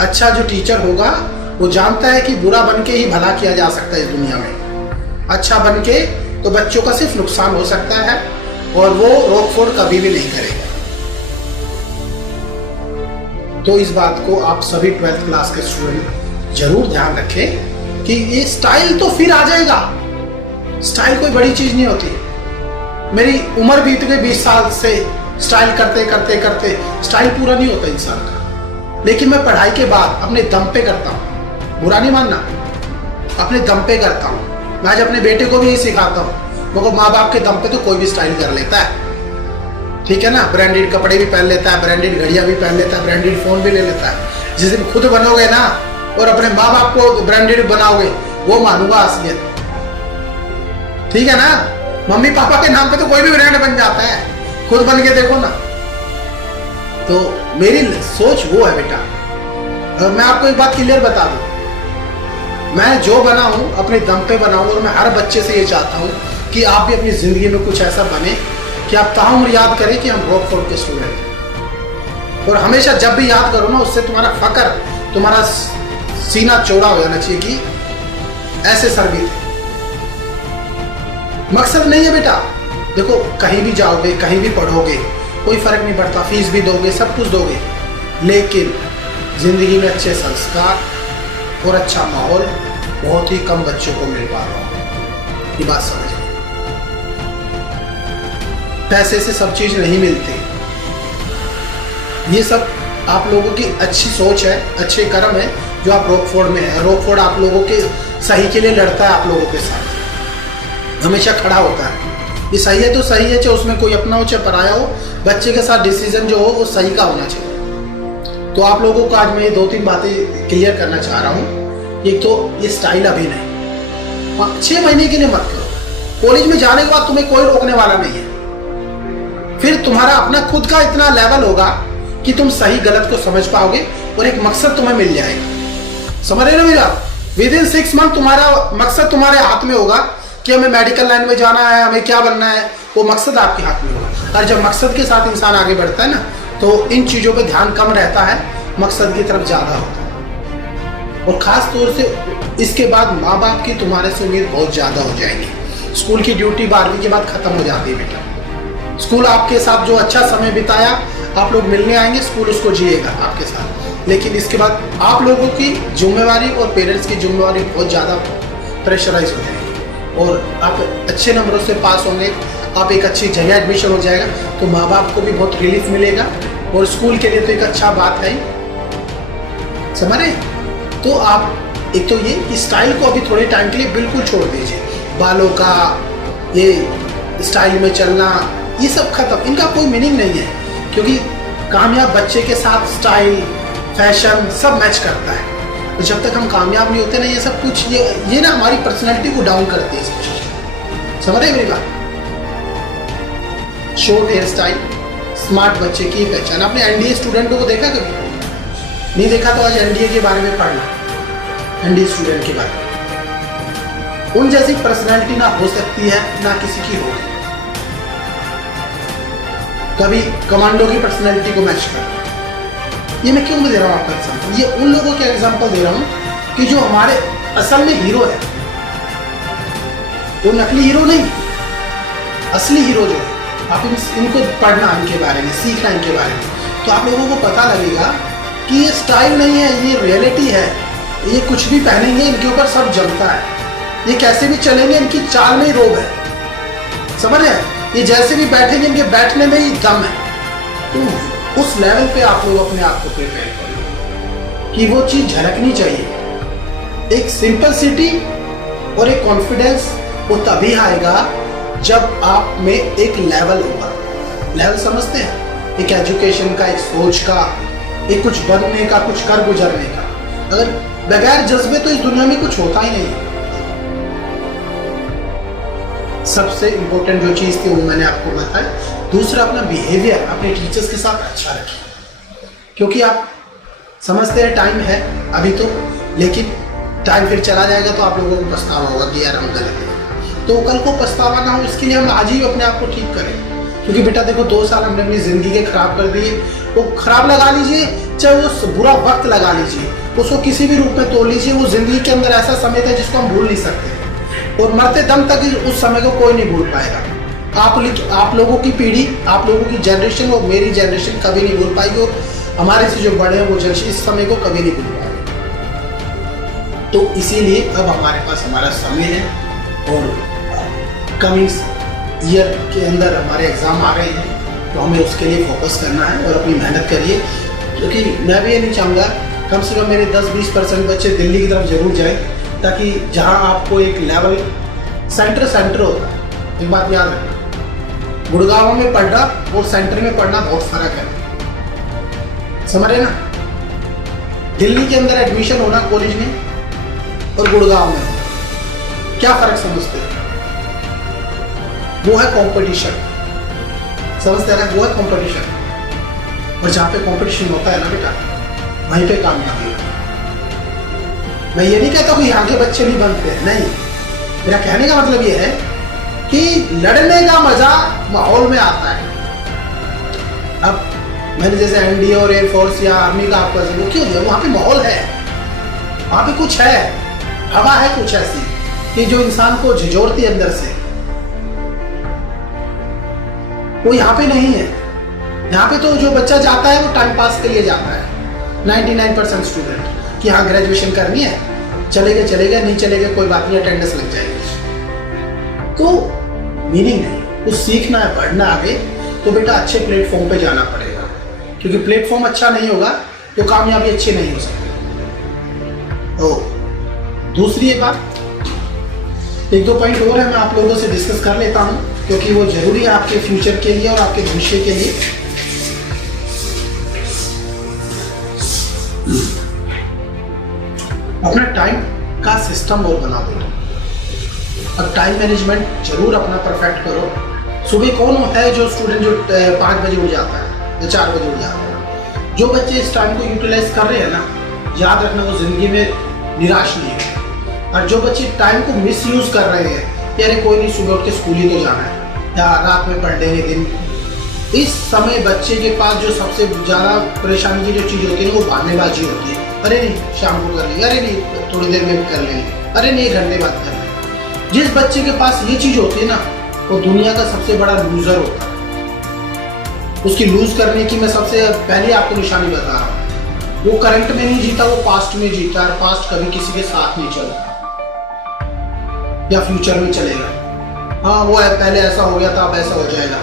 अच्छा जो टीचर होगा वो जानता है कि बुरा बन के ही भला किया जा सकता है इस दुनिया में। अच्छा बन के तो बच्चों का सिर्फ नुकसान हो सकता है और वो रोक फोड़ कभी भी नहीं करेगा। तो इस बात को आप सभी 12th क्लास के स्टूडेंट जरूर ध्यान रखें कि ये स्टाइल तो फिर आ जाएगा। स्टाइल कोई बड़ी चीज नहीं होती। मेरी उम्र बीत गई 20 साल से स्टाइल करते करते करते, स्टाइल पूरा नहीं होता इंसान का। लेकिन मैं पढ़ाई के बाद अपने दम पे करता हूँ, बुरा नहीं मानना, अपने दम पे करता हूँ। मैं आज अपने बेटे को भी यही सिखाता हूँ, मगर माँ बाप के दम पे तो कोई भी स्टाइल कर लेता है, ठीक है ना। ब्रांडेड कपड़े भी पहन लेता है, ब्रांडेड घड़ियां भी पहन लेता है, ब्रांडेड फोन भी ले लेता है। जिस दिन खुद बनोगे ना और अपने माँ बाप को ब्रांडेड बनाओगे, वो मानूंगा असलियत, ठीक है ना। मम्मी पापा के नाम पे तो कोई भी ब्रांड बन जाता है, खुद बन के देखो ना। तो मेरी सोच वो है बेटा। और मैं आपको एक बात क्लियर बता दूं, मैं जो बना हूं अपने दम पे बना हूं और मैं हर बच्चे से ये चाहता हूं कि आप भी अपनी जिंदगी में कुछ ऐसा बने कि आप ताउम्र याद करें कि हम रॉकफोर्ड के स्टूडेंट हैं। और हमेशा जब भी याद करो ना, उससे तुम्हारा फकर, तुम्हारा सीना चौड़ा हो जाना चाहिए कि ऐसे सर भी थे। मकसद नहीं है बेटा, देखो कहीं भी जाओगे, कहीं भी पढ़ोगे, कोई फर्क नहीं पड़ता, फीस भी दोगे, सब कुछ दोगे, लेकिन जिंदगी में अच्छे संस्कार और अच्छा माहौल बहुत ही कम बच्चों को मिल पा रहा है। ये बात समझ। पैसे से सब चीज नहीं मिलती। ये सब आप लोगों की अच्छी सोच है, अच्छे कर्म है जो आप रॉकफोर्ड में है। रॉकफोर्ड आप लोगों के सही के लिए लड़ता है, आप लोगों के साथ हमेशा खड़ा होता है। ये सही है तो सही है, चाहे उसमें कोई अपना हो चाहे पराया हो, बच्चे के साथ डिसीजन जो हो वो सही का होना चाहिए। तो आप लोगों को आज मैं ये 2-3 बातें क्लियर करना चाह रहा हूँ। एक तो ये स्टाइल अभी नहीं, 6 महीने के लिए मत करो। कॉलेज में जाने के बाद तुम्हें कोई रोकने वाला नहीं है। फिर तुम्हारा अपना खुद का इतना लेवल होगा कि तुम सही गलत को समझ पाओगे और एक मकसद तुम्हें मिल जाएगा। समझ रहे हो मेरा? विदिन 6 मंथ तुम्हारा मकसद तुम्हारे हाथ में होगा कि हमें मेडिकल लाइन में जाना है, हमें क्या बनना है, वो मकसद आपके हाथ में होगा। और जब मकसद के साथ इंसान आगे बढ़ता है ना, तो इन चीजों पे ध्यान कम रहता है, मकसद की तरफ ज्यादा होता है। और खास तौर से इसके बाद माँ बाप की तुम्हारे से उम्मीद बहुत ज्यादा हो जाएगी। स्कूल की ड्यूटी 12वीं के बाद खत्म हो जाती है बेटा। स्कूल आपके साथ जो अच्छा समय बिताया, आप लोग मिलने आएंगे, स्कूल उसको जिएगा आपके साथ। लेकिन इसके बाद आप लोगों की जिम्मेवारी और पेरेंट्स की जिम्मेवारी बहुत ज़्यादा प्रेशराइज हो जाएगी और आप अच्छे नंबरों से पास होंगे, आप एक अच्छी जगह एडमिशन हो जाएगा, तो माँ बाप को भी बहुत रिलीफ मिलेगा और स्कूल के लिए तो एक अच्छा बात है। समझ रहे? तो आप एक तो ये स्टाइल को अभी थोड़े टाइम के लिए बिल्कुल छोड़ दीजिए। बालों का ये स्टाइल में चलना, ये सब खत्म, इनका कोई मीनिंग नहीं है। क्योंकि कामयाब बच्चे के साथ स्टाइल, फैशन सब मैच करता है। तो जब तक हम कामयाब नहीं होते ना, ये सब कुछ ये ना हमारी पर्सनैलिटी को डाउन करती है सब चीजें। समझ रहे मेरी बात? शॉर्ट हेयर स्टाइल स्मार्ट बच्चे की पहचान। आपने एनडीए स्टूडेंटों को देखा कभी? नहीं देखा तो आज एनडीए के बारे में पढ़ना, एनडीए स्टूडेंट के बारे में। उन जैसी पर्सनैलिटी ना हो सकती है ना किसी की होगी। कभी कमांडो की पर्सनैलिटी को मैच कर। ये मैं क्यों दे रहा हूँ आपका एग्जाम्पल? ये उन लोगों के एग्जाम्पल दे रहा हूँ कि जो हमारे असल में हीरो है, वो नकली हीरो नहीं, असली हीरो जो है। आप इनको पढ़ना, इनके बारे में सीखना, इनके बारे में, तो आप लोगों को पता लगेगा कि ये स्टाइल नहीं है, ये रियलिटी है। ये कुछ भी पहनेंगे, इनके ऊपर सब जमता है। ये कैसे भी चलेंगे, इनकी चाल में ही रोब है। समझ रहे हैं? ये जैसे भी बैठेंगे, इनके बैठने में ही दम है। तो उस लेवल पे आप लोग अपने आप को प्रिपेयर करो कि वो चीज झलकनी चाहिए। एक सिंपलिसिटी और एक कॉन्फिडेंस वो तभी आएगा जब आप में एक लेवल होगा। लेवल समझते हैं? एक एजुकेशन का, एक सोच का, एक कुछ बनने का, कुछ कर गुजरने का। अगर बगैर जज्बे तो इस दुनिया में कुछ होता ही नहीं। सबसे इंपॉर्टेंट जो चीज थी वो मैंने आपको बताया। दूसरा, अपना बिहेवियर अपने टीचर्स के साथ अच्छा रखिए, क्योंकि आप समझते हैं टाइम है अभी तो, लेकिन टाइम फिर चला जाएगा तो आप लोगों को पछतावा होगा कि यार हम गलत हैं। तो कल को पछतावा ना हो, इसके लिए हम आज ही अपने आप को ठीक करें। क्योंकि बेटा देखो, 2 साल हमने अपनी जिंदगी के खराब कर दिए। वो खराब लगा लीजिए, चाहे वो बुरा वक्त लगा लीजिए, उसको किसी भी रूप में तोड़ लीजिए, वो जिंदगी के अंदर ऐसा समय था जिसको हम भूल नहीं सकते, और मरते दम तक उस समय को कोई नहीं भूल पाएगा। आप लोगों की पीढ़ी, आप लोगों की जनरेशन और मेरी जनरेशन कभी नहीं भूल पाएगी, और हमारे से जो बड़े हैं वो जनरेशन इस समय को कभी नहीं भूल पाएगी। तो इसीलिए अब हमारे पास हमारा समय है, और कमिंग ईयर के अंदर हमारे एग्ज़ाम आ रहे हैं, तो हमें उसके लिए फोकस करना है और अपनी मेहनत करिए, क्योंकि मैं भी ये नहीं चाहूँगा कम से कम मेरे 10-20% बच्चे दिल्ली की तरफ जरूर जाएं, ताकि जहाँ आपको एक लेवल सेंटर होता है। एक बात याद रखें, गुड़गांव में पढ़ना और सेंटर में पढ़ना बहुत फर्क है, समझ रहे ना। दिल्ली के अंदर एडमिशन होना कॉलेज में और गुड़गांव में क्या फर्क समझते हैं? वो है कंपटीशन, समझते हैं ना, वो है कंपटीशन। और जहाँ पे कंपटीशन होता है ना बेटा, वहीं पे कामयाबी होती है। मैं ये नहीं कहता कि यहाँ के बच्चे नहीं बनते हैं, नहीं, मेरा कहने का मतलब ये है कि लड़ने का मजा माहौल में आता है। अब मैंने जैसे एनडीए और एयरफोर्स या आर्मी का आपका जिक्र क्यों दिया, वहाँ पे माहौल है, वहाँ पे कुछ है, हवा है कुछ ऐसी कि जो इंसान को झिझोड़ती अंदर से, वो यहाँ पे नहीं है। यहाँ पे तो जो बच्चा जाता है वो टाइम पास के लिए जाता है, 99% स्टूडेंट कि हाँ ग्रेजुएशन करनी है, चलेगा नहीं चलेगा कोई बात नहीं, अटेंडेंस लग जाएगी, तो मीनिंग नहीं। कुछ सीखना है, बढ़ना आगे, तो बेटा अच्छे प्लेटफॉर्म पे जाना पड़ेगा, क्योंकि प्लेटफॉर्म अच्छा नहीं होगा तो कामयाबी अच्छी नहीं हो सकती। ओ दूसरी एक बात, 1-2 पॉइंट और है, मैं आप लोगों से डिस्कस कर लेता हूँ, क्योंकि वो जरूरी है आपके फ्यूचर के लिए और आपके भविष्य के लिए। अपना टाइम का सिस्टम और बना दो। अब टाइम मैनेजमेंट जरूर अपना परफेक्ट करो। सुबह कौन होता है जो स्टूडेंट जो 5 बजे उठ जाता है या 4 बजे उठ जाता है? जो बच्चे इस टाइम को यूटिलाइज कर रहे हैं ना, याद रखना वो जिंदगी में निराश नहीं है। और जो बच्चे टाइम को मिस यूज कर रहे हैं, यार कोई नहीं, सुबह उठ के स्कूल ही तो जाना है या रात में पढ़ लेंगे दिन, इस समय बच्चे के पास जो सबसे ज़्यादा परेशानी की जो चीज़ होती है वो बहानेबाजी होती है। अरे नहीं शाम को कर लेंगे, अरे नहीं थोड़ी देर में कर लेंगे, अरे नहीं 1 घंटे बाद कर लेंगे। जिस बच्चे के पास ये चीज़ होती है ना, वो दुनिया का सबसे बड़ा लूजर होता है। उसकी लूज करने की मैं सबसे पहले आपको निशानी बता रहा हूँ, वो करंट में नहीं जीता, वो पास्ट में जीता, और पास्ट कभी किसी के साथ नहीं चलता या फ्यूचर में चलेगा। हाँ वो है, पहले ऐसा हो गया था, अब ऐसा हो जाएगा।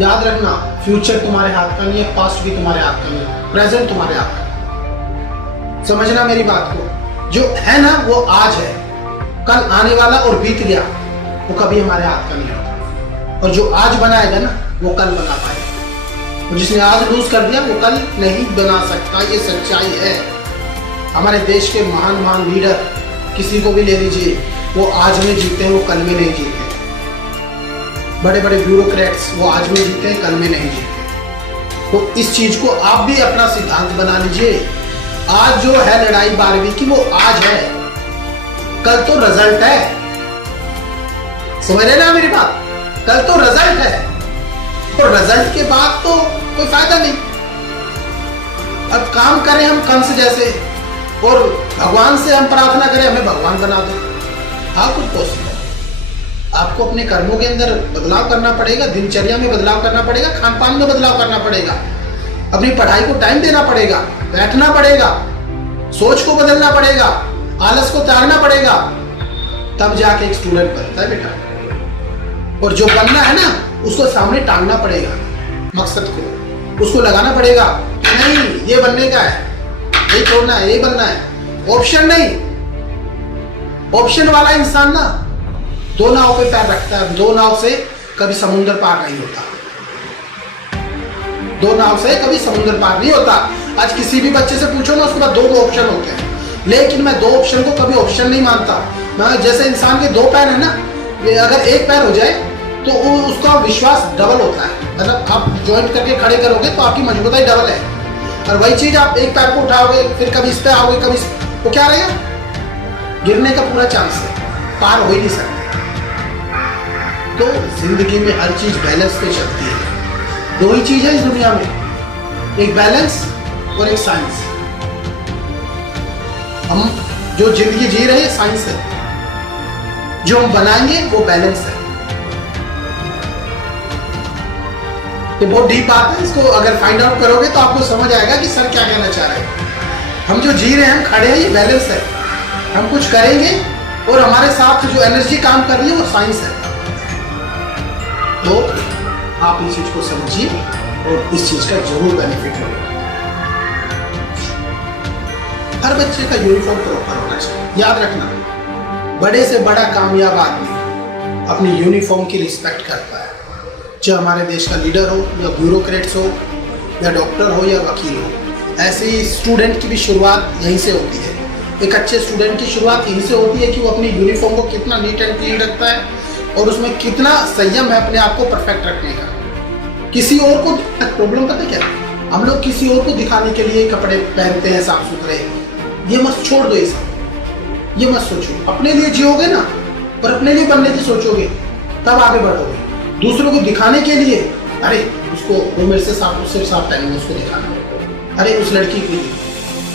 याद रखना, फ्यूचर तुम्हारे हाथ का नहीं है, पास्ट भी तुम्हारे हाथ का नहीं है, प्रेजेंट तुम्हारे हाथ का। समझना मेरी बात को, जो है ना वो आज है, कल आने वाला और बीत गया वो कभी हमारे हाथ का नहीं होता, और जो आज बनाएगा ना वो कल बना पाएगा, और जिसने आज लूज कर दिया वो कल नहीं बना सकता। ये सच्चाई है। हमारे देश के महान लीडर किसी को भी ले लीजिए, वो आज में जीते हैं, वो कल में नहीं जीते। बड़े बड़े ब्यूरोक्रेट्स वो आज में जीते हैं, कल में नहीं जीते। तो इस चीज को आप भी अपना सिद्धांत बना लीजिए। आज जो है लड़ाई 12वीं की, वो आज है, कल तो रिजल्ट है। समझ रहे ना मेरी बात, कल तो रिजल्ट है, और रिजल्ट के बाद तो कोई फायदा नहीं। अब काम करें हम कंस जैसे, और भगवान से हम प्रार्थना करें हमें भगवान बना दो, हाँ कुछ पॉसिबल। आपको अपने कर्मों के अंदर बदलाव करना पड़ेगा, दिनचर्या में बदलाव करना पड़ेगा, खान पान में बदलाव करना पड़ेगा, अपनी पढ़ाई को टाइम देना पड़ेगा, बैठना पड़ेगा, सोच को बदलना पड़ेगा, आलस को त्यागना पड़ेगा, तब जाके एक स्टूडेंट बनता है बेटा। और जो बनना है ना उसको सामने टांगना पड़ेगा, मकसद को उसको लगाना पड़ेगा, नहीं ये बनने का है, ये छोड़ना है, ये बनना है, ऑप्शन नहीं। ऑप्शन वाला इंसान ना 2 नाव पे पैर रखता है, 2 नाव से कभी समुद्र पार नहीं होता, 2 नाव से कभी समुद्र पार नहीं होता। आज किसी भी बच्चे से पूछो ना, उसके पास 2 ऑप्शन होते हैं, लेकिन मैं 2 ऑप्शन को कभी ऑप्शन नहीं मानता। मैं जैसे इंसान के 2 पैर है ना, अगर एक पैर हो जाए तो उसका विश्वास डबल होता है, मतलब आप ज्वाइंट करके खड़े करोगे तो आपकी मजबूताई डबल है। और वही चीज आप एक पैर को उठाओगे, फिर कभी इस पे आओगे, कभी वो क्या रहेगा, गिरने का पूरा चांस है, पार हो ही नहीं सकते। तो जिंदगी में हर चीज बैलेंस पे चलती है। 2 ही चीज है इस दुनिया में, एक बैलेंस, और एक साइंस। हम जो जिंदगी जी रहे हैं साइंस है, जो हम बनाएंगे वो बैलेंस है। ये बहुत डीप बात है, इसको अगर फाइंड आउट करोगे तो आपको समझ आएगा कि सर क्या कहना चाह रहे हैं। हम जो जी रहे हैं, हम खड़े हैं, ये बैलेंस है। हम कुछ करेंगे और हमारे साथ जो एनर्जी काम कर रही है वो साइंस है। तो आप इस चीज को समझिए और इस चीज का जरूर बेनिफिट होगा। हर बच्चे का यूनिफॉर्म प्रॉपर होना चाहिए। याद रखना, बड़े से बड़ा कामयाब आदमी अपनी यूनिफॉर्म की रिस्पेक्ट करता है। जो हमारे देश का लीडर हो या ब्यूरोक्रेट्स हो या डॉक्टर हो या वकील हो, ऐसे ही स्टूडेंट की भी शुरुआत यहीं से होती है। एक अच्छे स्टूडेंट की शुरुआत यहीं से होती है कि वो अपनी यूनिफॉर्म को कितना नीट एंड क्लीन रखता है और उसमें कितना संयम है अपने आप को परफेक्ट रखने का। किसी और को प्रॉब्लम पता है क्या, हम लोग किसी और को दिखाने के लिए कपड़े पहनते हैं साफ सुथरे। ये मत छोड़ दो, ये मत सोचो। अपने लिए जियोगे ना और अपने लिए बनने की सोचोगे तब आगे बढ़ोगे। दूसरों को दिखाने के लिए, अरे उसको वो मेरे से साफ, उससे साफ पहनेंगे, उसको दिखाना, अरे उस लड़की के लिए,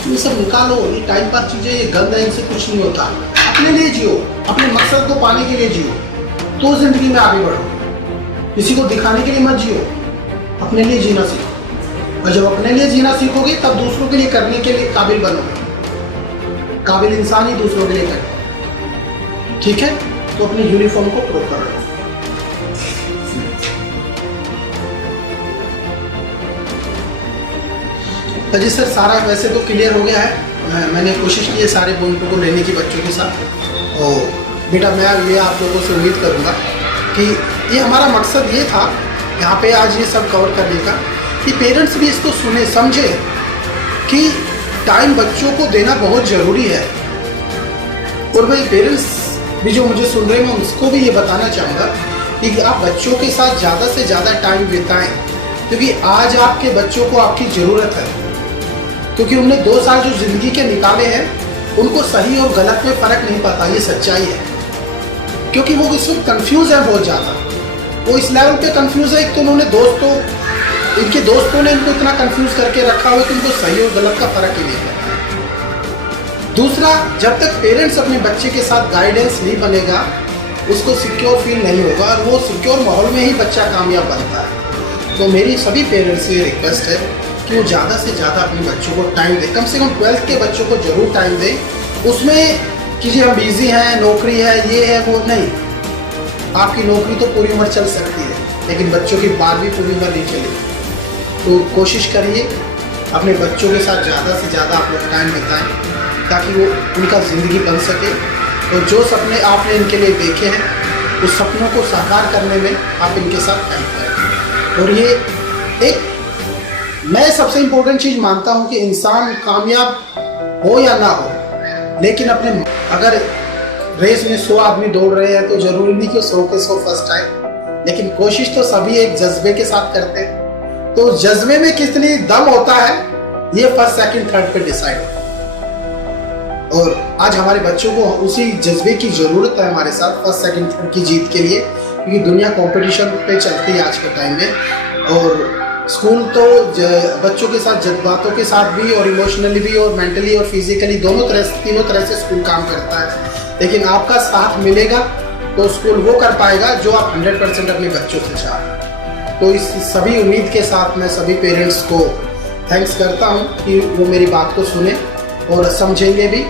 ये सब निकालो। ये टाइम पास चीजें, ये गंद है, इनसे कुछ नहीं होता। अपने लिए जियो, अपने मकसद को पाने के लिए जियो, तो जिंदगी में आगे बढ़ो। किसी को दिखाने के लिए मत जियो, अपने लिए जीना सीखो। और जब अपने लिए जीना सीखोगे तब दूसरों के लिए करने के लिए काबिल बनोगे। काबिल इंसान ही दूसरों के लिए करे। ठीक है, तो अपनी यूनिफॉर्म को प्रॉपर रखो। तो जी सर, सारा वैसे तो क्लियर हो गया है। मैंने कोशिश की है सारे पॉइंटों को लेने की बच्चों के साथ। और बेटा मैं ये आप लोगों से उम्मीद करूँगा कि ये हमारा मकसद ये था यहाँ पे आज ये सब कवर करने का, कि पेरेंट्स भी इसको सुने समझे कि टाइम बच्चों को देना बहुत ज़रूरी है। और भाई पेरेंट्स भी जो मुझे सुन रहे हैं, मैं उसको भी ये बताना चाहूँगा कि आप बच्चों के साथ ज़्यादा से ज़्यादा टाइम बिताएं, क्योंकि आज आपके बच्चों को आपकी ज़रूरत है। क्योंकि उन्होंने 2 साल जो ज़िंदगी के निकाले हैं, उनको सही और गलत में फ़र्क नहीं पता, ये सच्चाई है। क्योंकि वो इस वक्त कन्फ्यूज़ है बहुत ज़्यादा। वो इस लेवल पे कन्फ्यूज़ है, एक तो उन्होंने इनके दोस्तों ने इनको इतना कन्फ्यूज़ करके रखा हुआ कि उनको सही और गलत का फ़र्क ही नहीं पता। दूसरा, जब तक पेरेंट्स अपने बच्चे के साथ गाइडेंस नहीं बनेगा, उसको सिक्योर फील नहीं होगा, और वो सिक्योर माहौल में ही बच्चा कामयाब बनता है। तो मेरी सभी पेरेंट्स से रिक्वेस्ट है कि वो ज़्यादा से ज़्यादा अपने बच्चों को टाइम दें। कम से कम 12th के बच्चों को ज़रूर टाइम दें। उसमें कि हम बिजी हैं, नौकरी है, ये है, वो नहीं। आपकी नौकरी तो पूरी उम्र चल सकती है, लेकिन बच्चों की बात भी पूरी उम्र नहीं चलेगी। तो कोशिश करिए अपने बच्चों के साथ ज़्यादा से ज़्यादा आप लोग टाइम बिताएं, ताकि वो उनका ज़िंदगी बन सके। और जो सपने आपने इनके लिए देखे हैं, उस सपनों को साकार करने में आप इनके साथ हेल्प करें। और ये एक मैं सबसे इम्पोर्टेंट चीज़ मानता हूँ कि इंसान कामयाब हो या ना हो, लेकिन अपने अगर रेस में 100 आदमी दौड़ रहे हैं तो जरूरी नहीं कि 100 के 100 फर्स्ट आए, लेकिन कोशिश तो सभी एक जज्बे के साथ करते हैं। तो जज्बे में कितनी दम होता है, ये फर्स्ट सेकंड थर्ड पे डिसाइड होता है। और आज हमारे बच्चों को उसी जज्बे की जरूरत है हमारे साथ फर्स्ट सेकंड थर्ड की जीत के लिए, क्योंकि दुनिया कंपटीशन पे चलती है आज के टाइम में। और स्कूल तो बच्चों के साथ जज्बातों के साथ भी, और इमोशनली भी, और मेंटली और फिजिकली तीनों तरह से स्कूल काम करता है। लेकिन आपका साथ मिलेगा तो स्कूल वो कर पाएगा जो आप 100% अपने बच्चों से चाहते। तो इस सभी उम्मीद के साथ मैं सभी पेरेंट्स को थैंक्स करता हूँ कि वो मेरी बात को सुने और समझेंगे भी,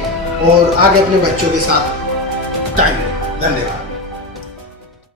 और आगे अपने बच्चों के साथ टाइम दें। धन्यवाद।